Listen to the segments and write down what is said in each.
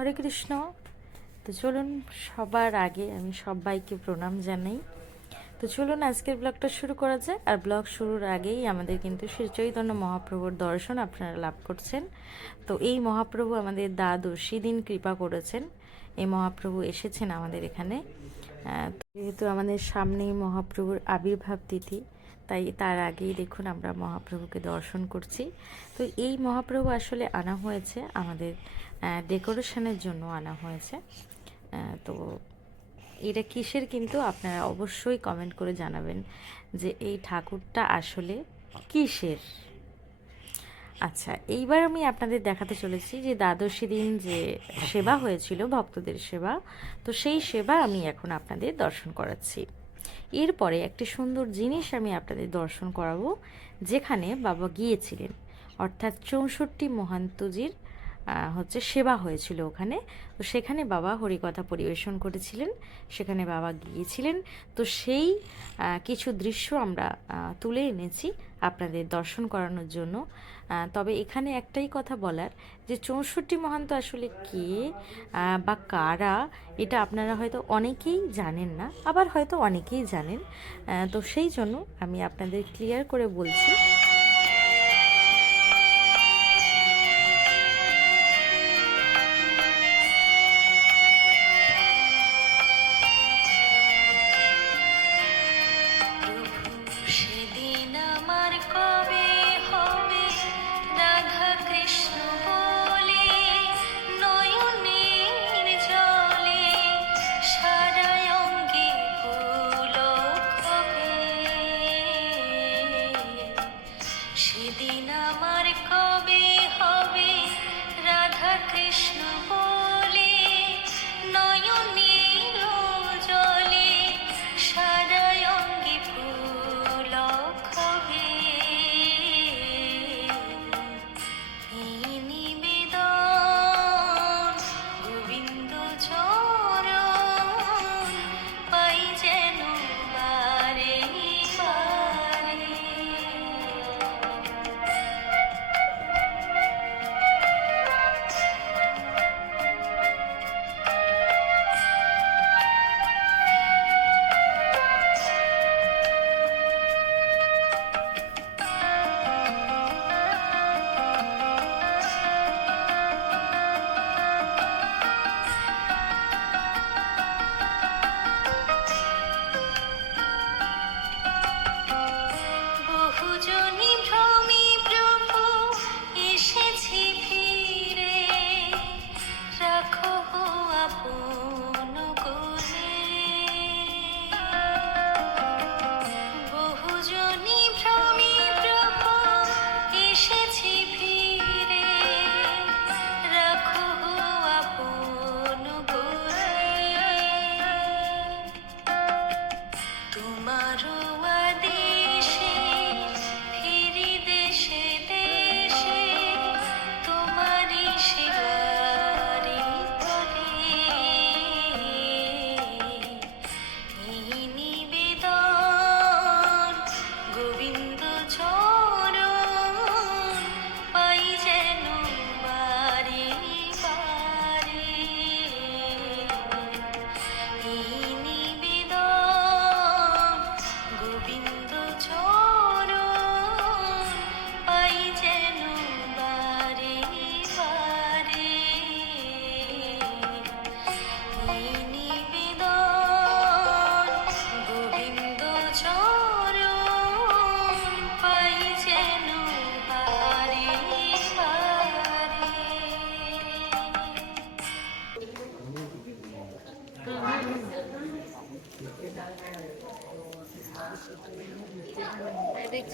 হরে কৃষ্ণ। তো চলুন সবার আগে আমি সবাইকে প্রণাম জানাই। তো চলুন আজকের ব্লগটা শুরু করা যায় আর ব্লগ শুরুর আগেই আমাদের কিন্তু শ্রী চৈতন্য মহাপ্রভুর দর্শন আপনারা লাভ করছেন। তো এই মহাপ্রভু আমাদের দ্বাদশী দিন কৃপা করেছেন। এই মহাপ্রভু এসেছেন আমাদের এখানে। যেহেতু আমাদের সামনেই মহাপ্রভুর আবির্ভাব তিথি, তাই তার আগেই দেখুন আমরা মহাপ্রভুকে দর্শন করছি। তো এই মহাপ্রভু আসলে আনা হয়েছে আমাদের ডেকোরেশনের জন্য আনা হয়েছে। তো এটা কিসের কিন্তু আপনারা অবশ্যই কমেন্ট করে জানাবেন যে এই ঠাকুরটা আসলে কিসের। আচ্ছা এইবার আমি আপনাদের দেখাতে চলেছি যে দ্বাদশী দিন যে সেবা হয়েছিল, ভক্তদের সেবা, তো সেই সেবা আমি এখন আপনাদের দর্শন করাচ্ছি। এরপরে একটি সুন্দর জিনিস আমি আপনাদের দর্শন করাবো, যেখানে বাবা গিয়েছিলেন, অর্থাৎ চৌষট্টি মহান্তজির হচ্ছে সেবা হয়েছিল ওখানে। তো সেখানে বাবা হরিকথা পরিবেশন করেছিলেন, সেখানে বাবা গিয়েছিলেন। তো সেই কিছু দৃশ্য আমরা তুলে এনেছি আপনাদের দর্শন করানোর জন্য। তবে এখানে একটাই কথা বলার, যে চৌষট্টি মহান্ত আসলে কে বা কারা, এটা আপনারা হয়তো অনেকেই জানেন না, আবার হয়তো অনেকেই জানেন। তো সেই জন্য আমি আপনাদের ক্লিয়ার করে বলছি সেদিন আমার কবে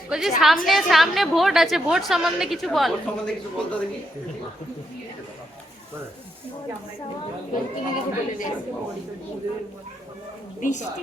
বলছি সামনে সামনে ভোট আছে ভোট সম্বন্ধে কিছু বল বৃষ্টি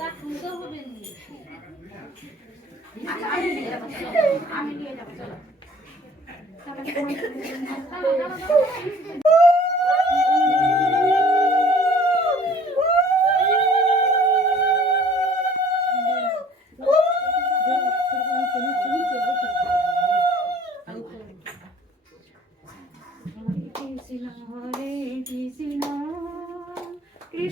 나 그거 보냈니? আমি নিয়ে যাবো চলো তারা তারা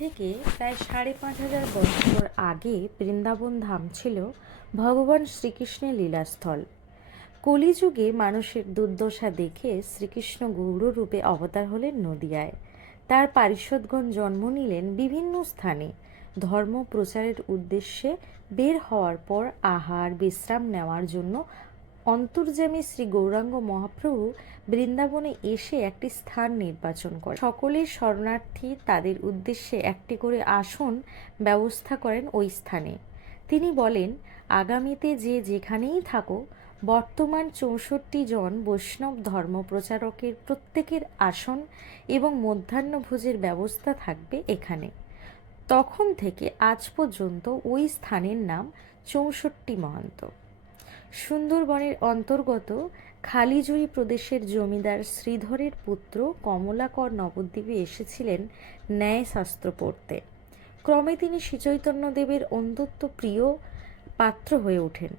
থেকে প্রায় সাড়ে পাঁচ হাজার বছর আগে বৃন্দাবন ধাম ছিল ভগবান শ্রীকৃষ্ণের লীলাস্থল। কলিযুগে মানুষের দুর্দশা দেখে শ্রীকৃষ্ণ গৌর রূপে অবতার হলেন নদিয়ায়। তার পারিষদগণ জন্ম নিলেন বিভিন্ন স্থানে। ধর্ম প্রচারের উদ্দেশ্যে বের হওয়ার পর আহার, বিশ্রাম নেওয়ার জন্য অন্তর্যামী শ্রী গৌরাঙ্গ মহাপ্রভু বৃন্দাবনে এসে একটি স্থান নির্বাচন করে সকলের শরণার্থী, তাদের উদ্দেশ্যে একটি করে আসন ব্যবস্থা করেন ওই স্থানে। তিনি বলেন, আগামীতে যে যেখানেই থাকো, বর্তমান চৌষট্টি জন বৈষ্ণব ধর্ম প্রচারকের প্রত্যেকের আসন এবং মধ্যাহ্নভোজের ব্যবস্থা থাকবে এখানে। তখন থেকে আজ পর্যন্ত ওই স্থানের নাম চৌষট্টি মহান্ত। সুন্দরবনের অন্তর্গত খালিজুড়ি প্রদেশের জমিদার শ্রীধরের পুত্র কমলাকর নবদ্বীপে এসেছিলেন ন্যায়শাস্ত্র পড়তে। ক্রমে তিনি শ্রীচৈতন্যদেবের অন্তত্ব প্রিয় পাত্র হয়ে ওঠেন।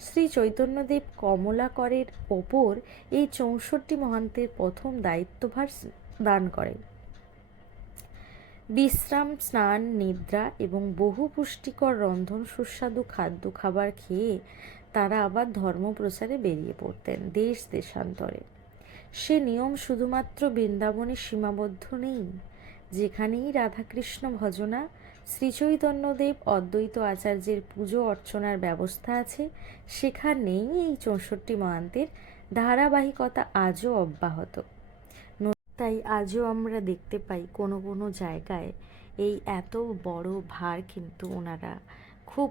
শ্রী চৈতন্যদেব কমলাকরের ওপর এই চৌষট্টি মহান্তের প্রথম দায়িত্বভার দান করেন। বিশ্রাম, স্নান, নিদ্রা এবং বহু পুষ্টিকর রন্ধন সুস্বাদু খাদ্য খাবার খেয়ে তারা আবার ধর্ম প্রচারে বেরিয়ে পড়তেন দেশ দেশান্তরে। সে নিয়ম শুধুমাত্র বৃন্দাবনে সীমাবদ্ধ নেই, যেখানেই রাধাকৃষ্ণ ভজনা, শ্রীচৈতন্যদেব অদ্বৈত আচার্যের পুজো অর্চনার ব্যবস্থা আছে, সেখানেই এই চৌষট্টি মহান্তের ধারাবাহিকতা আজও অব্যাহত। তাই আজও আমরা দেখতে পাই কোনো কোনো জায়গায় এই এত বড় ভার কিন্তু ওনারা খুব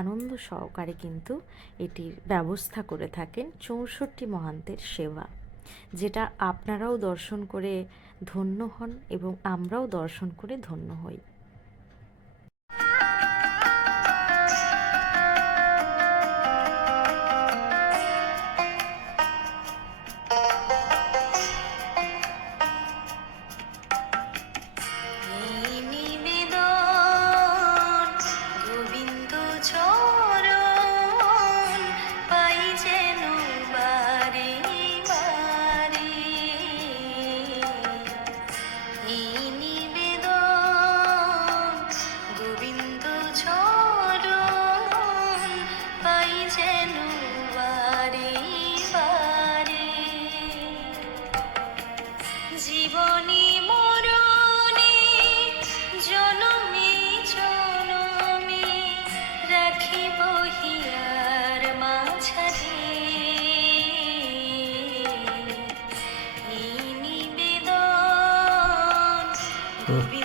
আনন্দ সহকারে কিন্তু এটির ব্যবস্থা করে থাকেন চৌষট্টি মহান্তের সেবা, যেটা আপনারাও দর্শন করে ধন্য হন এবং আমরাও দর্শন করে ধন্য হই। Oh.